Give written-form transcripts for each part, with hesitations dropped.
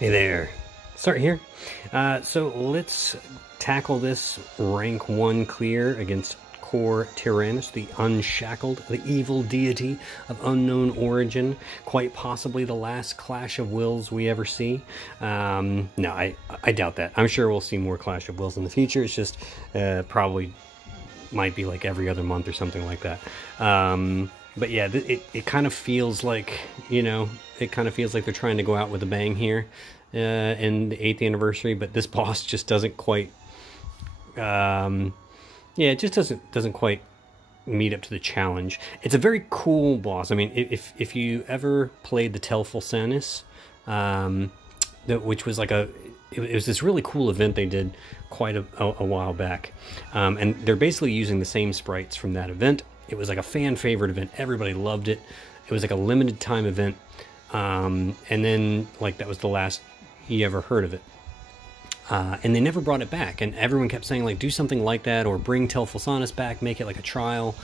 Hey there. Start here. So let's tackle this rank 1 clear against Core Tyrannus, the Unshackled, the evil deity of unknown origin, quite possibly the last Clash of Wills we ever see. No, I doubt that. I'm sure we'll see more Clash of Wills in the future. It's just probably might be like every other month or something like that. But yeah, it kind of feels like, you know, it kind of feels like they're trying to go out with a bang here in the 8th anniversary, but this boss just doesn't quite, yeah, it just doesn't quite meet up to the challenge. It's a very cool boss. I mean, if you ever played the Tel Fulsanis, which was like it was this really cool event they did quite a while back, and they're basically using the same sprites from that event. It was like a fan favorite event. Everybody loved it. It was like a limited time event, and then like that was the last you ever heard of it. And they never brought it back, and everyone kept saying like, do something like that, or bring Tel Fulsanis back, make it like a trial.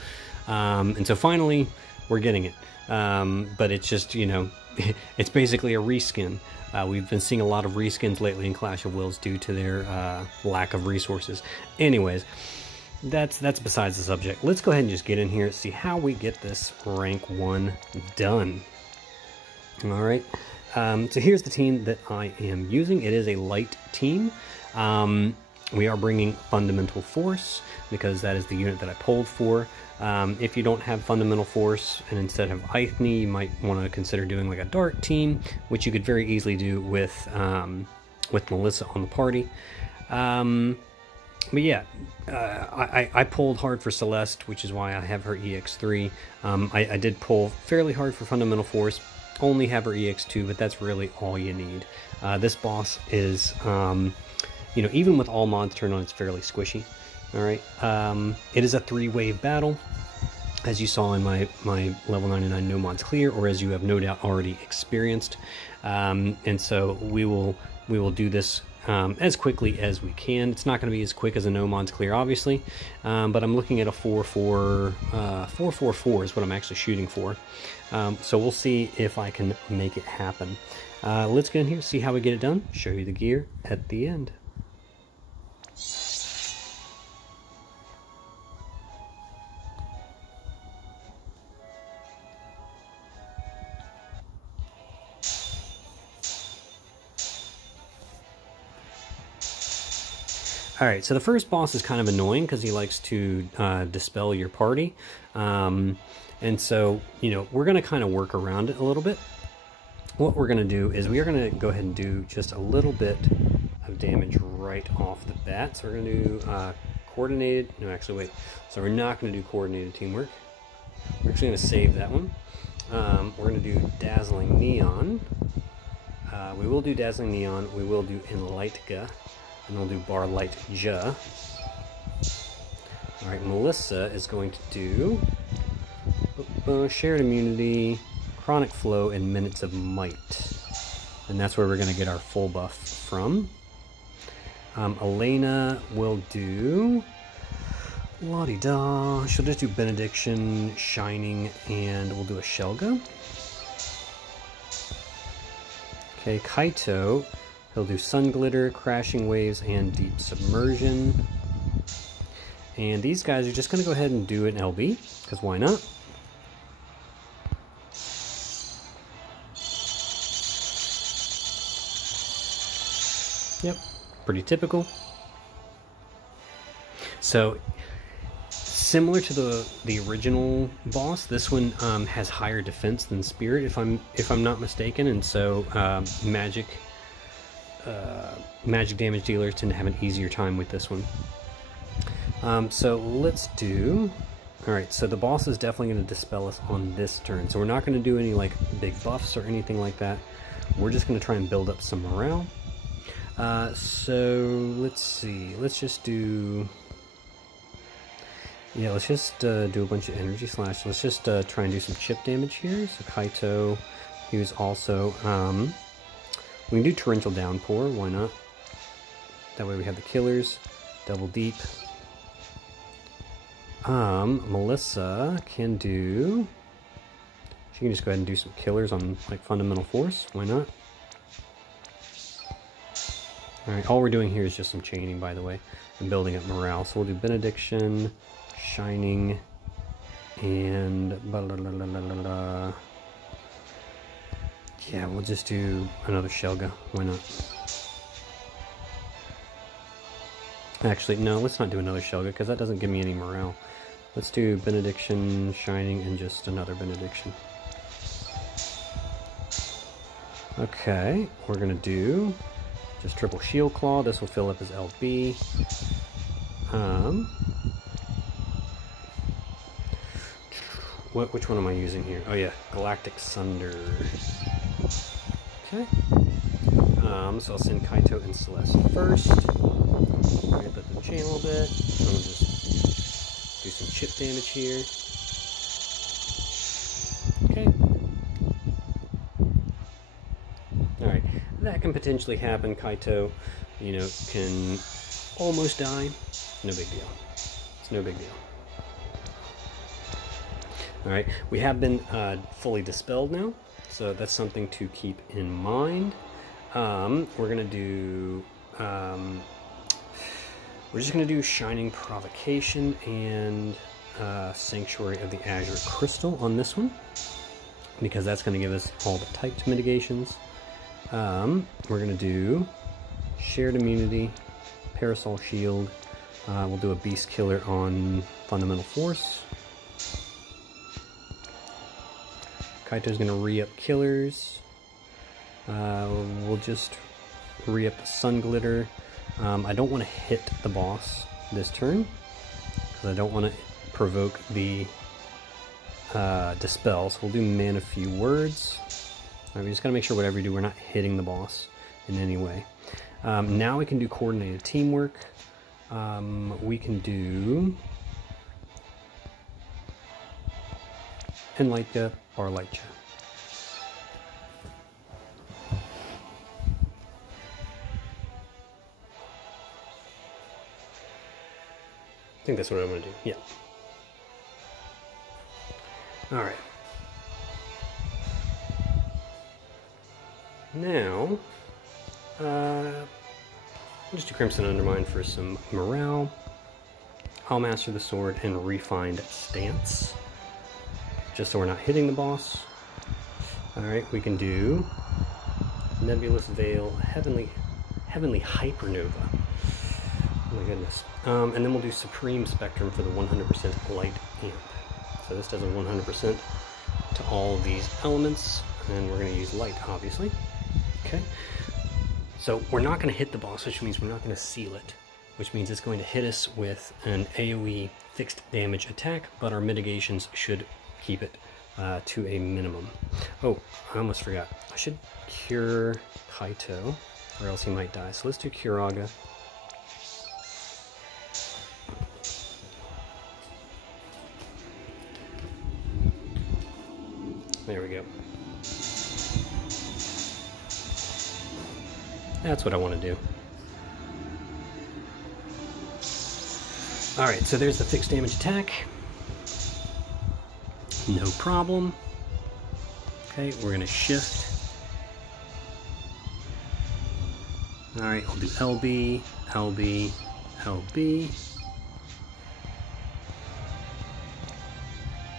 And so finally we're getting it, but it's just, you know, it's basically a reskin. We've been seeing a lot of reskins lately in Clash of Wills due to their lack of resources. Anyways, that's besides the subject. Let's go ahead and just get in here and see how we get this rank 1 done. All right. So here's the team that I am using. It is a light team. We are bringing Fundamental Force because that is the unit that I pulled for. If you don't have Fundamental Force and instead have Ithne, you might want to consider doing like a Dark team, which you could very easily do with Melissa on the party. But yeah, I pulled hard for Celeste, which is why I have her EX3. I did pull fairly hard for Fundamental Force. Only have her EX2, but that's really all you need. This boss is, you know, even with all mods turned on, it's fairly squishy. All right, it is a 3-wave battle, as you saw in my level 99 no mods clear, or as you have no doubt already experienced. And so we will do this as quickly as we can. It's not going to be as quick as a no mods clear, obviously, but I'm looking at a 4-4-4 is what I'm actually shooting for. So we'll see if I can make it happen. Let's get in here, see how we get it done, show you the gear at the end. Alright, so the first boss is kind of annoying because he likes to dispel your party. And so, you know, we're going to kind of work around it a little bit. What we're going to do is we are going to go ahead and do just a little bit of damage right off the bat. So we're going to do coordinated, no, actually wait. So we're not going to do coordinated teamwork. We're actually going to save that one. We're going to do Dazzling Neon. We will do Dazzling Neon. We will do Enlightga. And we'll do Bar Light Ja. Alright, Melissa is going to do Shared Immunity, Chronic Flow, and Minutes of Might. And that's where we're going to get our full buff from. Elena will do La-di-da. She'll just do Benediction, Shining, and we'll do a Shelga. Okay, Kaito. He'll do Sun Glitter, Crashing Waves, and Deep Submersion. And these guys are just going to go ahead and do an LB, because why not? Yep, pretty typical. So, similar to the original boss, this one has higher defense than Spirit, if I'm not mistaken, and so magic damage dealers tend to have an easier time with this one. So let's do... Alright, so the boss is definitely going to dispel us on this turn. So we're not going to do any like big buffs or anything like that. We're just going to try and build up some morale. So let's see. Let's just do... Yeah, let's just do a bunch of energy slash. Let's just try and do some chip damage here. So Kaito, he was also... we can do Torrential Downpour, why not? That way we have the killers, Double Deep. Melissa can do... She can just go ahead and do some killers on like Fundamental Force, why not? Alright, all we're doing here is just some chaining, by the way, and building up morale. So we'll do Benediction, Shining, and yeah, we'll just do another Shelga. Why not? Actually, no, let's not do another Shelga, because that doesn't give me any morale. Let's do Benediction, Shining, and just another Benediction. Okay, we're going to do just triple Shield Claw. This will fill up as LB. Which one am I using here? Oh yeah, Galactic Sunder. Okay. So I'll send Kaito and Celeste first. Ramp up the chain a little bit. I'm going to just do some chip damage here. Okay. Alright, that can potentially happen. Kaito, you know, can almost die. No big deal. It's no big deal. Alright, we have been fully dispelled now, so that's something to keep in mind. We're going to do... we're just going to do Shining Provocation and Sanctuary of the Azure Crystal on this one, because that's going to give us all the typed mitigations. We're going to do Shared Immunity, Parasol Shield. We'll do a Beast Killer on Fundamental Force. Kaito's going to re-up Killers. We'll just re-up the Sun Glitter. I don't want to hit the boss this turn, because I don't want to provoke the Dispel, so we'll do Mana Few Words. Right, we just got to make sure whatever we do, we're not hitting the boss in any way. Now we can do Coordinated Teamwork. We can do Enlightia or Lightcha. I think that's what I'm going to do. Yeah. All right. Now, we'll just do Crimson Undermine for some morale. I'll Master the Sword and Refined Stance, just so we're not hitting the boss. Alright, we can do Nebulous Veil, Heavenly Hypernova. Oh my goodness. And then we'll do Supreme Spectrum for the 100% Light Amp. So this does a 100% to all these elements, and we're going to use light, obviously. Okay. So we're not going to hit the boss, which means we're not going to seal it, which means it's going to hit us with an AoE fixed damage attack, but our mitigations should keep it to a minimum. Oh, I almost forgot. I should cure Kaito, or else he might die. So let's do Kuraga. There we go. That's what I want to do. Alright, so there's the fixed damage attack. No problem. Okay, we're going to shift. Alright, I'll do LB, LB, LB.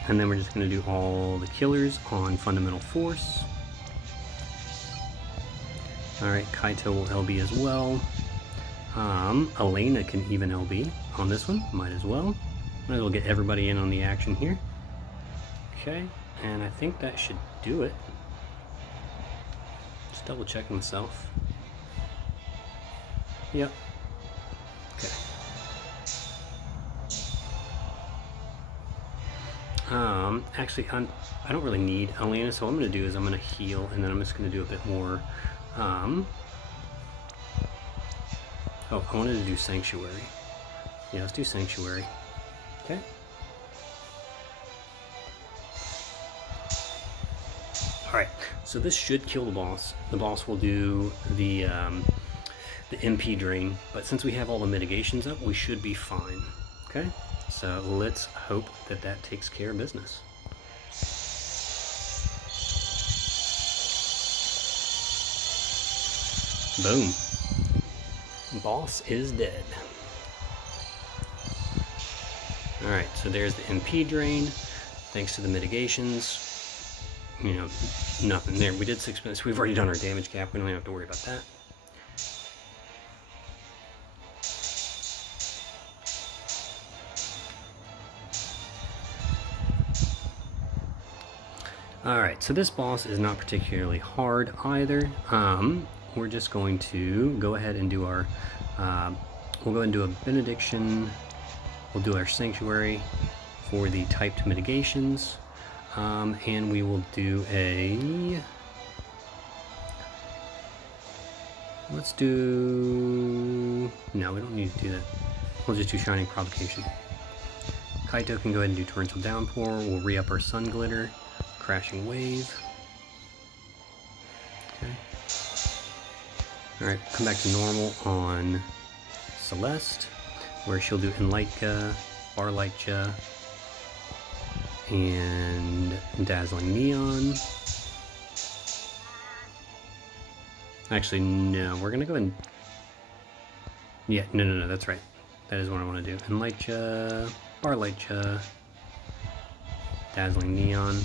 And then we're just going to do all the killers on Fundamental Force. Alright, Kaito will LB as well. Elena can even LB on this one, might as well. Might as well get everybody in on the action here. Okay, and I think that should do it. Just double checking myself. Yep. Okay. Actually, I don't really need Elena, so what I'm going to do is I'm going to heal, and then I'm just going to do a bit more. Oh, I wanted to do Sanctuary. Yeah, let's do Sanctuary. Okay. Alright, so this should kill the boss. The boss will do the MP drain, but since we have all the mitigations up, we should be fine. Okay, so let's hope that that takes care of business. Boom. Boss is dead. Alright, so there's the MP drain. Thanks to the mitigations. You know, nothing there. We did 6 minutes. We've already done our damage cap. We don't even have to worry about that. Alright, so this boss is not particularly hard either. We're just going to go ahead and do our, we'll go ahead and do a benediction. We'll do our sanctuary for the typed mitigations. And we will do a, let's do, no, we don't need to do that. We'll just do Shining Provocation. Kaito can go ahead and do Torrential Downpour. We'll re-up our Sun Glitter. Crashing Wave. Okay. Alright, come back to normal on Celeste, where she'll do Enlightka, Barlightja, and Dazzling Neon. Actually, no, we're gonna go ahead and... Yeah, no, that's right. That is what I want to do. Enlightka, Barlightja, Dazzling Neon.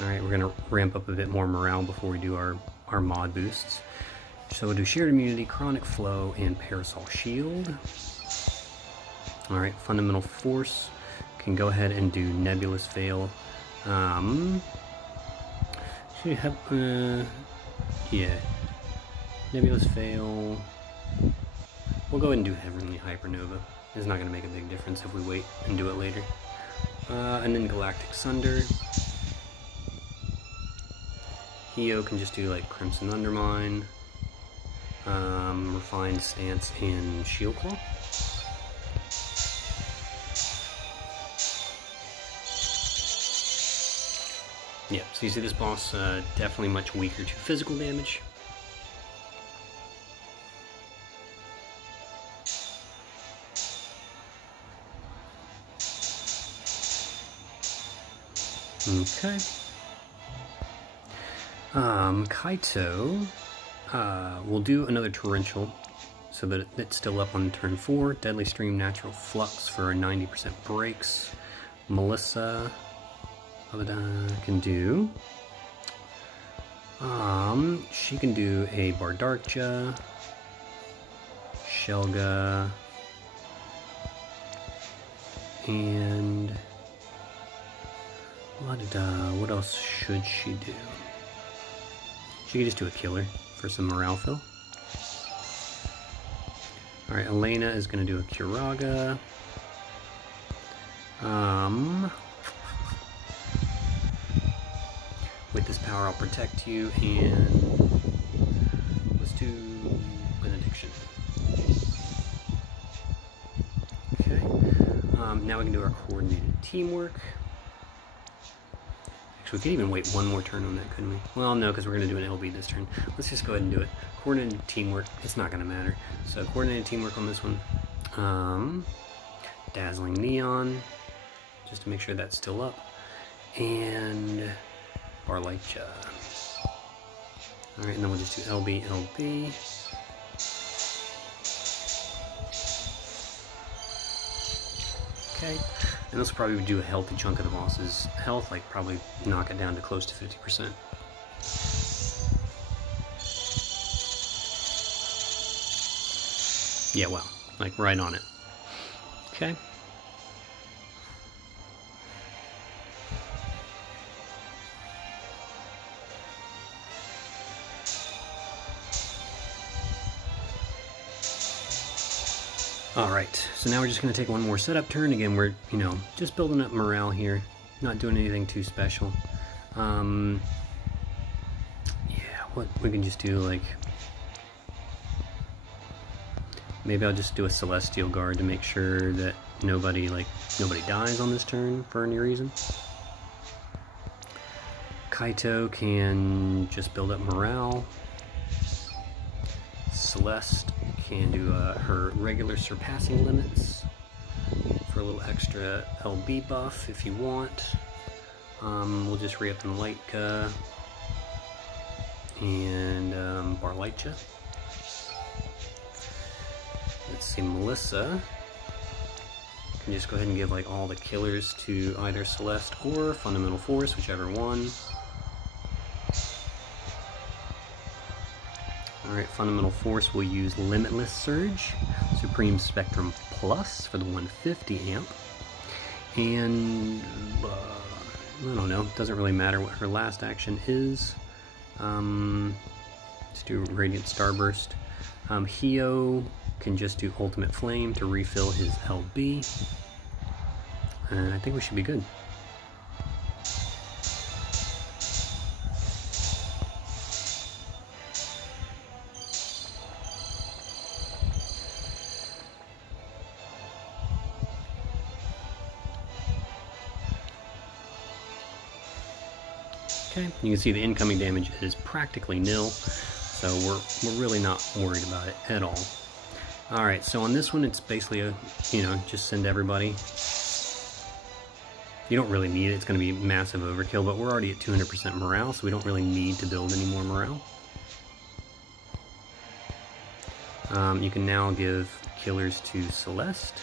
Alright, we're going to ramp up a bit more morale before we do our mod boosts. So we'll do Shared Immunity, Chronic Flow, and Parasol Shield. Alright, Fundamental Force. Can go ahead and do Nebulous Veil. Should have, yeah. Nebulous Veil. We'll go ahead and do Heavenly Hypernova. It's not going to make a big difference if we wait and do it later. And then Galactic Sunder. Hio can just do like Crimson Undermine, Refined Stance, and Shield Claw. Yeah, so you see this boss definitely much weaker to physical damage. Okay. Kaito will do another Torrential so that it's still up on turn 4. Deadly Stream, Natural Flux for a 90% breaks. Melissa can do. She can do a Bardarkja, Shelga, and what else should she do? She could just do a killer for some morale fill. Alright, Elena is going to do a Curaga. With this power, I'll protect you, and let's do Benediction. Okay. Now we can do our coordinated teamwork. Actually, we could even wait one more turn on that, couldn't we? Well, no, because we're going to do an LB this turn. Let's just go ahead and do it. Coordinated teamwork, it's not going to matter. So, coordinated teamwork on this one. Dazzling Neon, just to make sure that's still up. And Barlightja. Alright, and then we'll just do LB, LB. Okay. And this will probably do a healthy chunk of the boss's health, like probably knock it down to close to 50%. Yeah, wow. Like right on it. Okay. Alright, so now we're just going to take one more setup turn. Again, we're, you know, just building up morale here. Not doing anything too special. Yeah, what we can just do, like... Maybe I'll just do a Celestial Guard to make sure that nobody dies on this turn for any reason. Kaito can just build up morale. Celeste can do her regular surpassing limits for a little extra LB buff if you want. We'll just re-up Enlightka and Barlightja. let's see, Melissa can just go ahead and give like all the killers to either Celeste or Fundamental Force, whichever one. Alright, Fundamental Force will use Limitless Surge, Supreme Spectrum Plus for the 150 amp, and I don't know, doesn't really matter what her last action is. Let's do Radiant Starburst. Hio can just do Ultimate Flame to refill his LB, and I think we should be good. Okay, you can see the incoming damage is practically nil, so we're really not worried about it at all. Alright, so on this one it's basically a, just send everybody. You don't really need it, it's going to be massive overkill, but we're already at 200% morale, so we don't really need to build any more morale. You can now give killers to Celeste.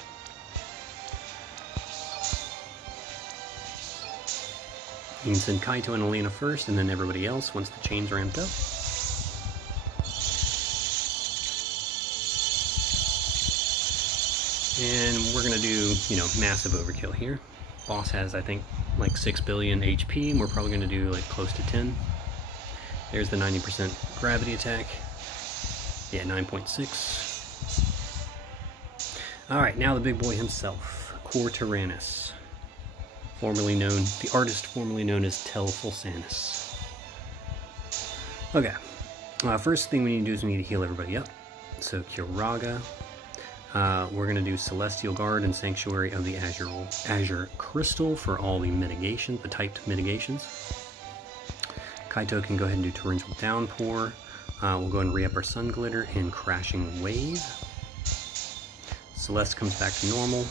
You can send Kaito and Elena first, and then everybody else once the chain's ramped up. And we're gonna do, massive overkill here. Boss has, I think, like 6 billion HP, and we're probably gonna do like close to 10. There's the 90% gravity attack. Yeah, 9.6. Alright, now the big boy himself, Core Tyrannus. Formerly known, the artist formerly known as Tel Fulsanis. Okay, first thing we need to do is we need to heal everybody up. So Kiraga, we're going to do Celestial Guard and Sanctuary of the Azure Crystal for all the mitigations, the typed mitigations. Kaito can go ahead and do Torrential Downpour. We'll go ahead and re-up our Sun Glitter and Crashing Wave. Celeste comes back to normal.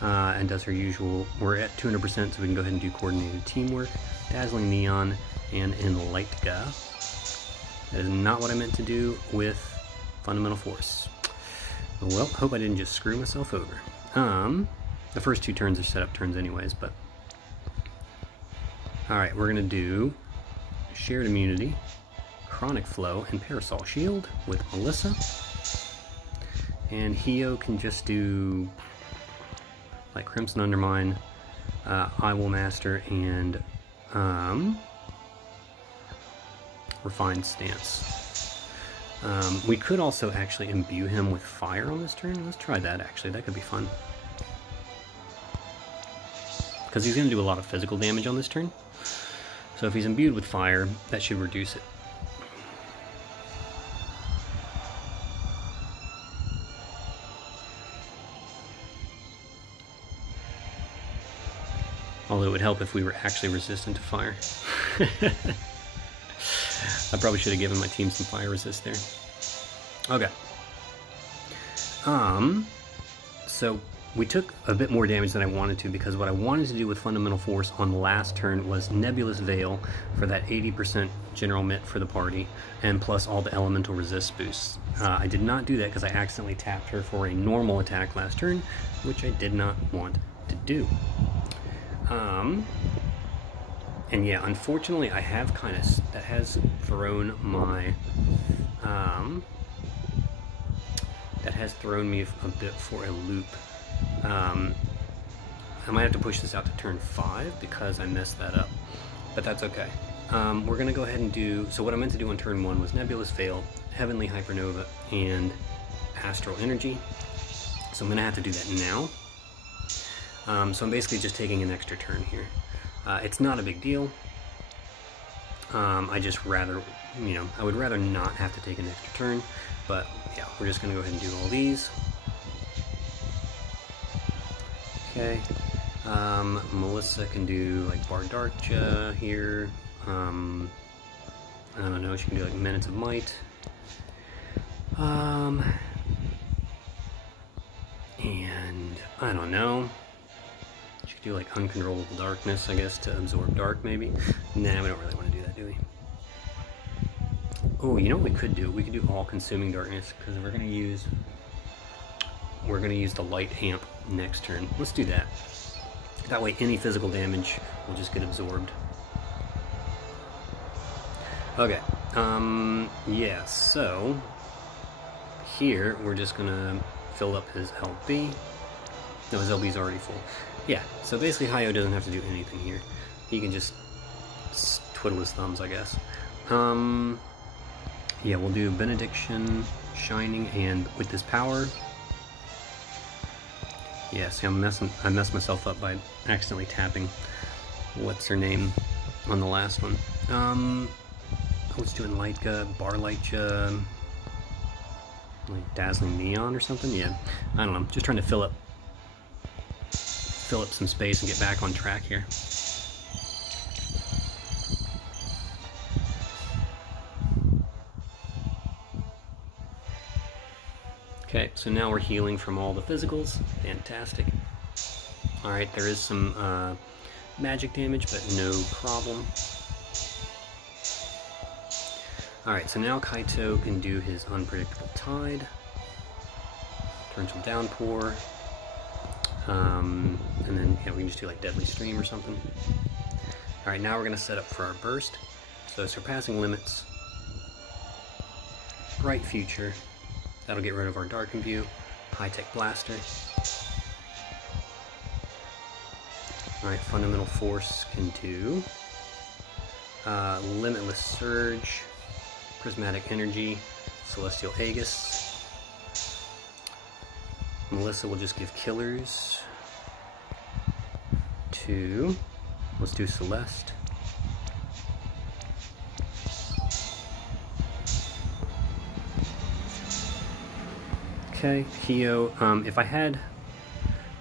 And does her usual, we're at 200%, so we can go ahead and do Coordinated Teamwork, Dazzling Neon, and Enlightga. That is not what I meant to do with Fundamental Force. Well, hope I didn't just screw myself over. The first two turns are set up turns anyways, but... Alright, we're going to do Shared Immunity, Chronic Flow, and Parasol Shield with Melissa. And Hio can just do... like Crimson Undermine, I Will Master, and Refined Stance. We could also actually imbue him with fire on this turn. Let's try that actually, that could be fun. Because he's going to do a lot of physical damage on this turn. So if he's imbued with fire, that should reduce it. Although it would help if we were actually resistant to fire. I probably should have given my team some fire resist there. Okay. So we took a bit more damage than I wanted to, because what I wanted to do with Fundamental Force on the last turn was Nebulous Veil for that 80% general mit for the party, and plus all the elemental resist boosts. I did not do that because I accidentally tapped her for a normal attack last turn, which I did not want to do. And yeah, unfortunately I have kind of, that has thrown my, that has thrown me a bit for a loop. I might have to push this out to turn 5 because I messed that up, but that's okay. We're going to go ahead and do, so what I meant to do on turn 1 was Nebulous Veil, Heavenly Hypernova, and Astral Energy. So I'm going to have to do that now. So I'm basically just taking an extra turn here. It's not a big deal. I just rather, I would rather not have to take an extra turn, but yeah, we're just going to go ahead and do all these. Okay, Melissa can do like Bardarcha here. I don't know, she can do like Minutes of Might. And I don't know. She could do like Uncontrollable Darkness, I guess, to absorb dark maybe. Nah, we don't really want to do that, do we? Oh, you know what we could do? We could do all-consuming darkness, because we're gonna use the light amp next turn. Let's do that. That way any physical damage will just get absorbed. Okay, yeah, so here we're just gonna fill up his LB. No, his LB's already full. Yeah, so basically Hayo doesn't have to do anything here. He can just twiddle his thumbs, I guess. Yeah, we'll do Benediction, Shining, and with this power. Yeah, see, I messed myself up by accidentally tapping what's her name on the last one. I was doing like bar light, like dazzling neon or something. Yeah, I don't know. Just trying to fill up some space and get back on track here. Okay, so now we're healing from all the physicals. Fantastic. Alright, there is some magic damage, but no problem. Alright, so now Kaito can do his Unpredictable Tide. Torrential Downpour. And then, yeah, we can just do like Deadly Stream or something. Alright, now we're going to set up for our burst. So Surpassing Limits. Bright Future. That'll get rid of our Dark Imbue. High-Tech Blaster. Alright, Fundamental Force can do Limitless Surge, Prismatic Energy, Celestial Aegis. Melissa will just give Killers to, let's do Celeste. Okay, Kyo, if I had,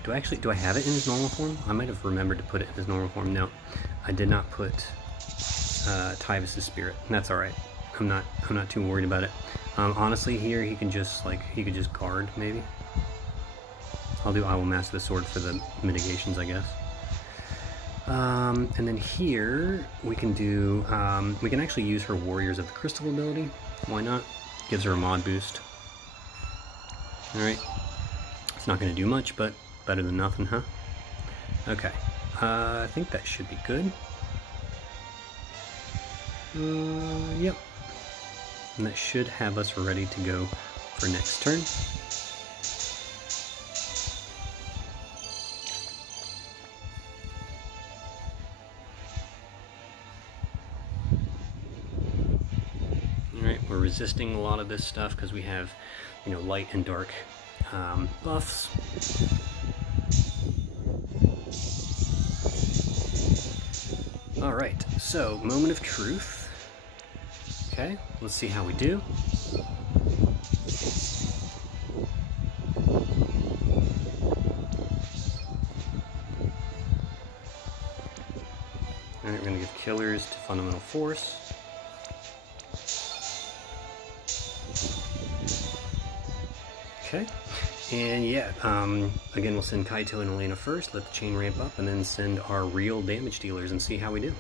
do I have it in his normal form? I might have remembered to put it in his normal form. No, I did not put Tyvus' Spirit. That's alright. I'm not too worried about it. Honestly, here he could just guard, maybe. I'll do I Will Master the Sword for the mitigations, I guess. And then here, we can do, we can actually use her Warriors of the Crystal ability. Why not? Gives her a mod boost. Alright, it's not going to do much, but better than nothing, huh? Okay, I think that should be good. Yep. And that should have us ready to go for next turn. Alright, we're resisting a lot of this stuff because we have, you know, light and dark buffs. Alright, so Moment of Truth. Okay, let's see how we do. Alright, we're going to give Killers to Fundamental Force. Okay, and yeah, again, we'll send Kaito and Elena first, let the chain ramp up, and then send our real damage dealers and see how we do.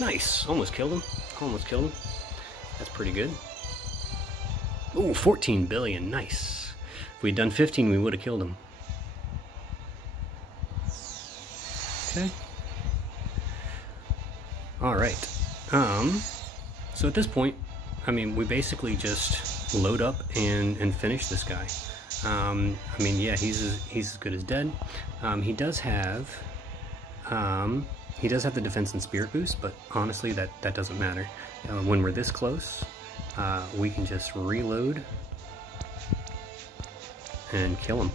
Nice, almost killed him, almost killed him. That's pretty good. Ooh, 14 billion, nice. If we'd done 15, we would have killed him. Okay. Alright, so at this point, I mean, we basically just load up and finish this guy. I mean, yeah, he's as good as dead. He does have the defense and spirit boost, but honestly, that doesn't matter. When we're this close, we can just reload and kill him.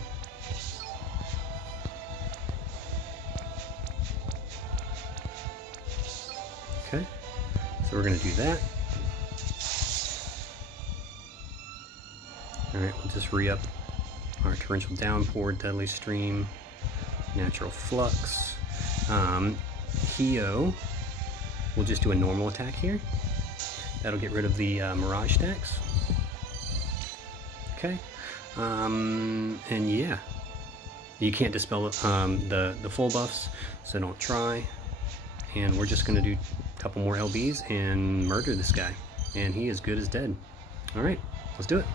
Okay, so we're going to do that. Alright, we'll just re-up our Torrential Downpour, Deadly Stream, Natural Flux. Hio will just do a normal attack here. That'll get rid of the Mirage stacks. Okay, and yeah, You can't dispel the full buffs, so don't try. And we're just going to do a couple more LBs and murder this guy. And he is good as dead. Alright, let's do it.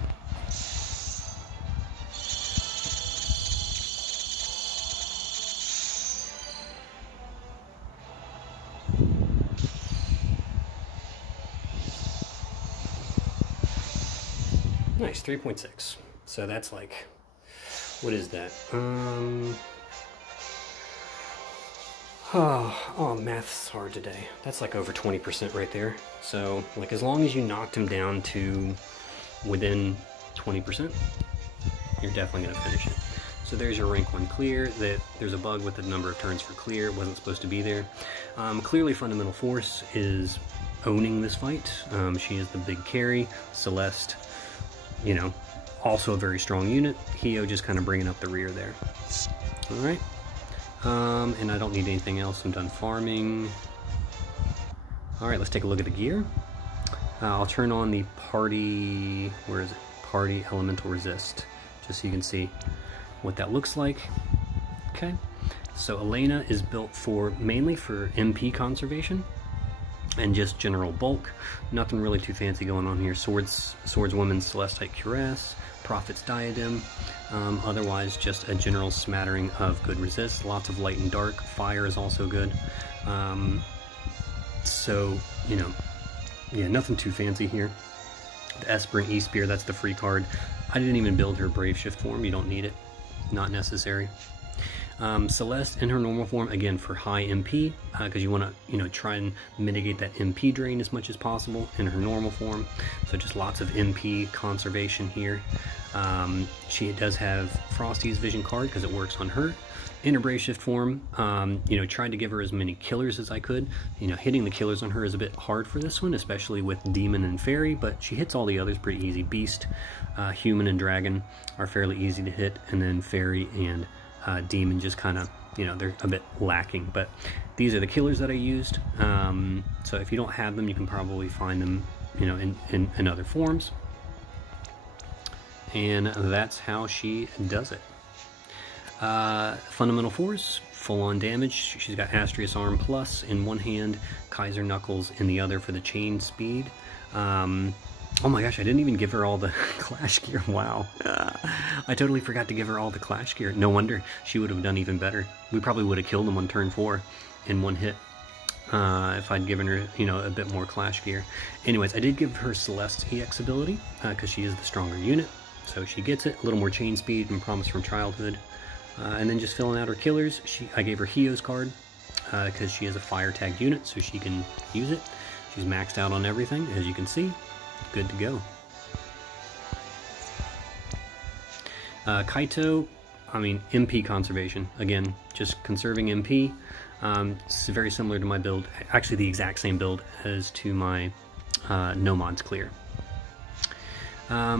Nice, 3.6. So that's like, what is that? Oh, math's hard today. That's like over 20% right there. So, like, as long as you knocked him down to within 20%, you're definitely going to finish it. So there's your rank 1 clear. There's a bug with the number of turns for clear. It wasn't supposed to be there. Clearly, Fundamental Force is owning this fight. She is the big carry. Celeste, you know, also a very strong unit. Hio just kind of bringing up the rear there. Alright. And I don't need anything else. I'm done farming. Alright, let's take a look at the gear. I'll turn on the party, where is it? Party Elemental Resist, just so you can see what that looks like. Okay, so Elena is built mainly for MP conservation and just general bulk. Nothing really too fancy going on here. Swordswoman Celestite Cuirass, Prophet's Diadem. Otherwise, just a general smattering of good resist. Lots of light and dark. Fire is also good. So, you know, yeah, nothing too fancy here. The Esper and E-Spear, that's the free card. I didn't even build her Brave Shift form. You don't need it. Not necessary. Celeste in her normal form, again, for high MP, because you want to, you know, try and mitigate that MP drain as much as possible in her normal form. So just lots of MP conservation here. She does have Frosty's Vision card because it works on her. In her Brave Shift form, you know, tried to give her as many killers as I could. You know, hitting the killers on her is a bit hard for this one, especially with Demon and Fairy, but she hits all the others pretty easy. Beast, Human, and Dragon are fairly easy to hit, and then Fairy and Demon just kind of, you know, they're a bit lacking. But these are the killers that I used. So if you don't have them, you can probably find them, you know, in other forms. And that's how she does it. Fundamental Force, full-on damage. She's got Astrius Arm Plus in one hand, Kaiser Knuckles in the other for the chain speed. Oh my gosh, I didn't even give her all the Clash gear. Wow. I totally forgot to give her all the Clash gear. No wonder. She would have done even better. We probably would have killed them on turn 4 in one hit if I'd given her, you know, a bit more Clash gear. Anyways, I did give her Celeste's EX ability because she is the stronger unit. So she gets it. A little more chain speed and Promise from Childhood. And then just filling out her killers, I gave her Hio's card because she is a fire tagged unit, so she can use it. She's maxed out on everything, as you can see. Good to go. Kaito, I mean, MP conservation. Again, just conserving MP. It's very similar to my build. Actually, the exact same build as to my No Mods Clear.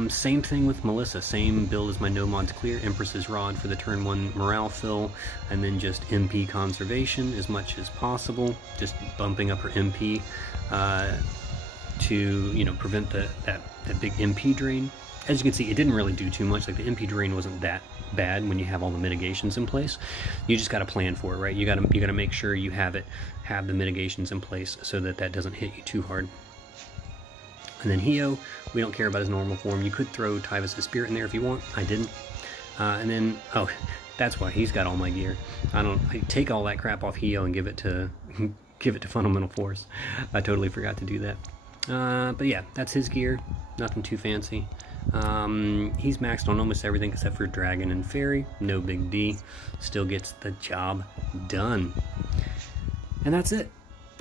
Same thing with Melissa, same build as my No Mods Clear, Empress's Rod for the turn 1 morale fill, and then just MP conservation as much as possible, just bumping up her MP to, you know, prevent that big MP drain. As you can see, it didn't really do too much. Like, the MP drain wasn't that bad when you have all the mitigations in place. You just got to plan for it, right? You got to make sure you have the mitigations in place so that doesn't hit you too hard. And then Hio, we don't care about his normal form. You could throw Tyvus' Spirit in there if you want. I didn't. And then, oh, that's why he's got all my gear. I take all that crap off Hio and give it to Fundamental Force. I totally forgot to do that. But yeah, that's his gear. Nothing too fancy. He's maxed on almost everything except for Dragon and Fairy. No big D. Still gets the job done. And that's it.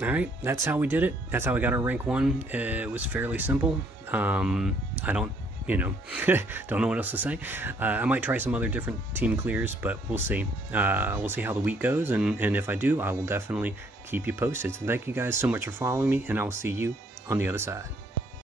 Alright, that's how we did it. That's how we got our rank 1. It was fairly simple. I don't, you know, don't know what else to say. I might try some other different team clears, but we'll see. We'll see how the week goes, and if I do, I will definitely keep you posted. So thank you guys so much for following me, and I will see you on the other side.